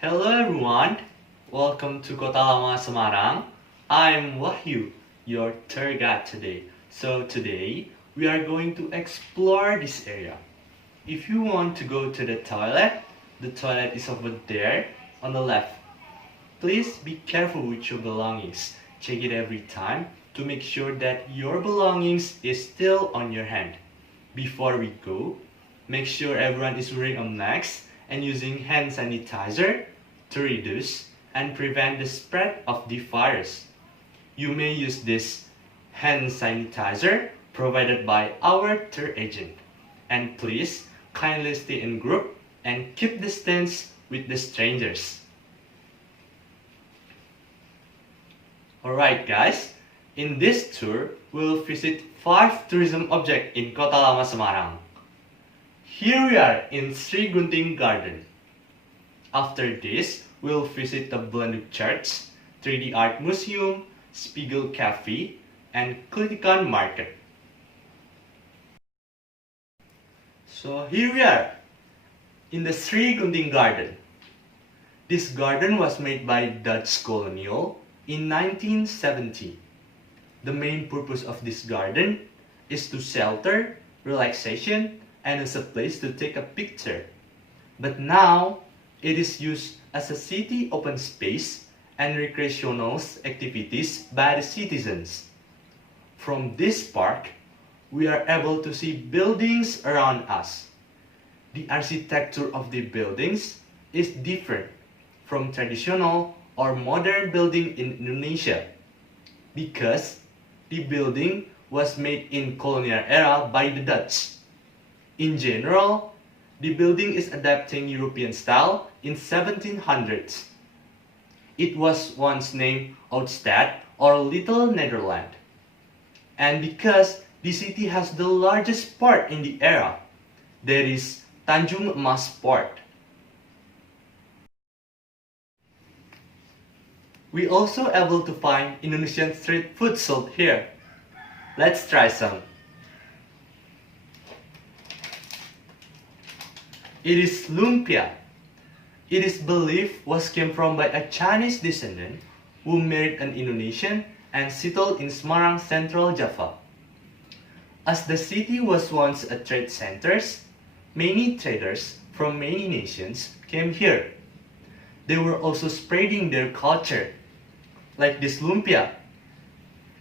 Hello everyone, welcome to Kota Lama Semarang. I'm Wahyu, your tour guide today. So today, we are going to explore this area. If you want to go to the toilet is over there on the left. Please be careful with your belongings. Check it every time to make sure that your belongings is still on your hand. Before we go, make sure everyone is wearing a mask and using hand sanitizer to reduce and prevent the spread of the virus. You may use this hand sanitizer provided by our tour agent. And please kindly stay in group and keep distance with the strangers. Alright guys, in this tour, we'll visit 5 tourism objects in Kota Lama Semarang. Here we are in Srigunting Garden. After this, we'll visit the Bleduk Church, 3D Art Museum, Spiegel Cafe, and Klitikan Market. So here we are in the Srigunting Garden. This garden was made by Dutch colonial in 1970. The main purpose of this garden is to shelter, relaxation, and as a place to take a picture. But now, it is used as a city open space and recreational activities by the citizens. From this park, we are able to see buildings around us. The architecture of the buildings is different from traditional or modern building in Indonesia because the building was made in colonial era by the Dutch. In general, the building is adapting European style in 1700s. It was once named Oudstad or Little Netherland. And because the city has the largest port in the era, there is Tanjung Emas Port. We also able to find Indonesian street food sold here. Let's try some. It is Lumpia. It is believed was came from by a Chinese descendant who married an Indonesian and settled in Semarang, Central Java. As the city was once a trade center, many traders from many nations came here. They were also spreading their culture, like this lumpia.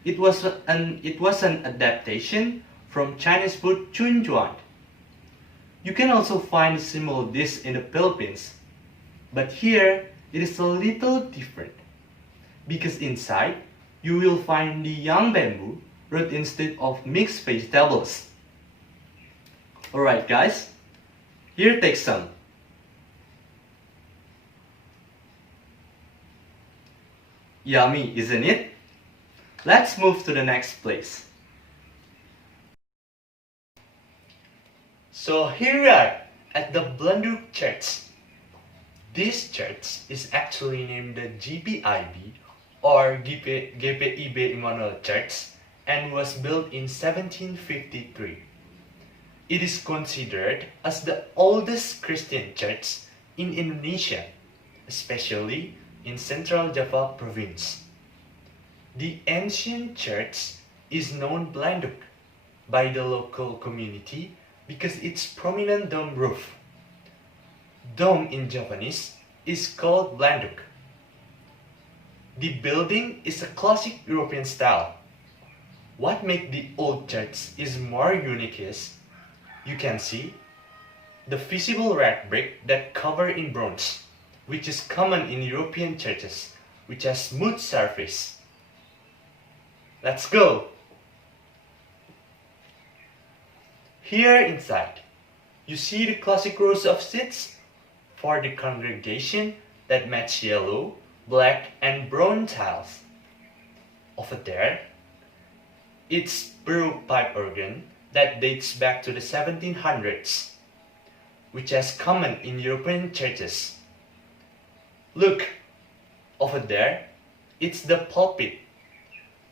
It was an adaptation from Chinese food chunjuan. You can also find similar dish in the Philippines, but here it is a little different because inside you will find the young bamboo root instead of mixed vegetables. Alright guys, here take some. Yummy, isn't it? Let's move to the next place. So here we are at the Bleduk Church. This church is actually named the GPIB or GPIB Emmanuel Church and was built in 1753. It is considered as the oldest Christian church in Indonesia, especially in Central Java province. The ancient church is known Blenduk by the local community because its prominent dome roof. Dome in Japanese is called Blenduk. The building is a classic European style. What makes the old church is more unique is, you can see, the visible red brick that cover in bronze, which is common in European churches, which has smooth surface. Let's go! Here inside, you see the classic rows of seats for the congregation that match yellow, black, and brown tiles. Over there, it's Baroque pipe organ that dates back to the 1700s, which is common in European churches. Look, over there, it's the pulpit.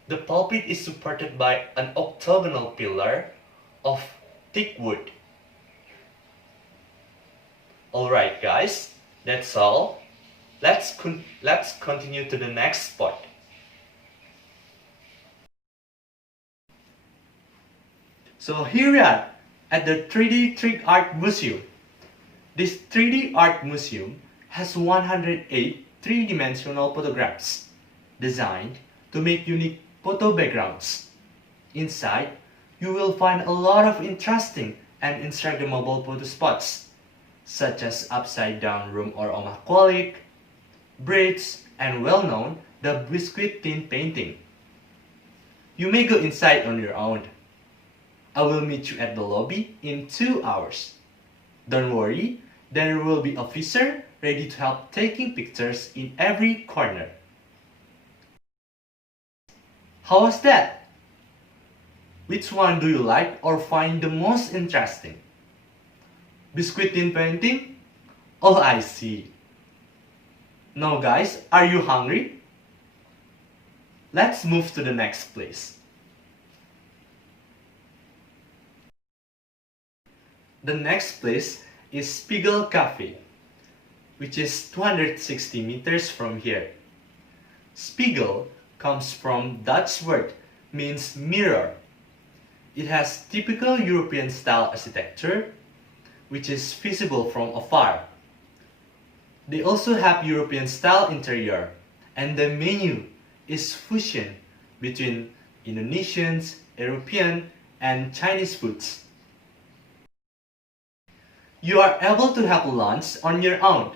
The pulpit is supported by an octagonal pillar of thick wood. Alright guys, that's all. Let's continue to the next spot. So here we are at the 3D Trick Art Museum. This 3D Art Museum has 108 three-dimensional photographs designed to make unique photo backgrounds. Inside, you will find a lot of interesting and Instagrammable photo spots, such as upside-down room or omaqualik, bridge, and well-known the biscuit tin painting. You may go inside on your own. I will meet you at the lobby in 2 hours. Don't worry, there will be a officer ready to help taking pictures in every corner. How was that? Which one do you like or find the most interesting? Biscuit tin painting? Oh, I see. Now guys, are you hungry? Let's move to the next place. The next place is Spiegel Cafe, which is 260 meters from here. Spiegel comes from Dutch word, means mirror. It has typical European style architecture, which is visible from afar. They also have European style interior, and the menu is fusion between Indonesian, European, and Chinese foods. You are able to have lunch on your own.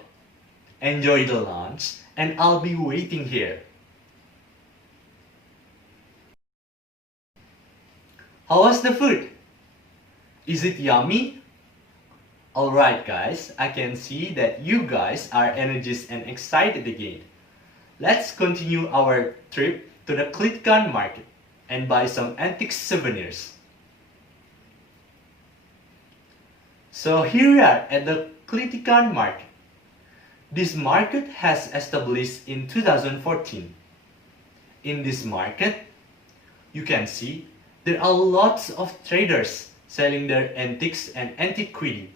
Enjoy the lunch, and I'll be waiting here. How was the food? Is it yummy? Alright guys, I can see that you guys are energized and excited again. Let's continue our trip to the Klitkan market and buy some antique souvenirs. So here we are at the Klitkan market. This market has established in 2014. In this market, you can see there are lots of traders selling their antiques and antiquity,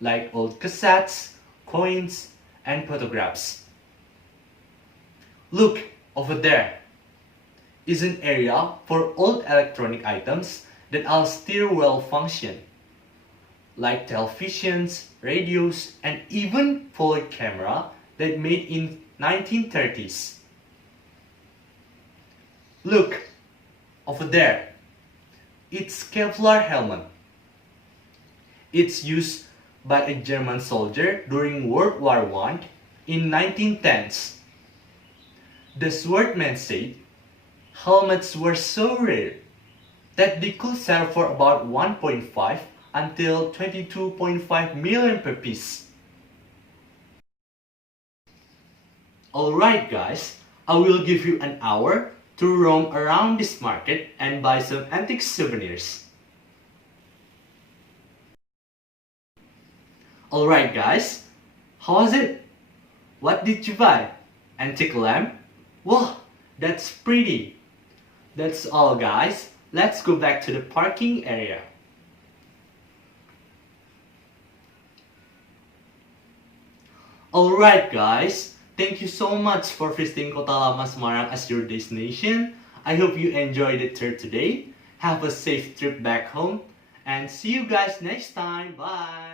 like old cassettes, coins, and photographs. Look over there is an area for old electronic items that are still well function, like televisions, radios, and even Polaroid camera that made in 1930s. Look over there. It's Kevlar helmet. It's used by a German soldier during World War I in 1910s. The swordman said helmets were so rare that they could sell for about 1.5 until 22.5 million per piece. Alright guys, I will give you an hour to roam around this market and buy some antique souvenirs. Alright guys, how was it? What did you buy? Antique lamp? Wow, that's pretty. That's all guys, let's go back to the parking area. Alright guys, thank you so much for visiting Kota Lama Semarang as your destination. I hope you enjoyed the tour today. Have a safe trip back home and see you guys next time. Bye!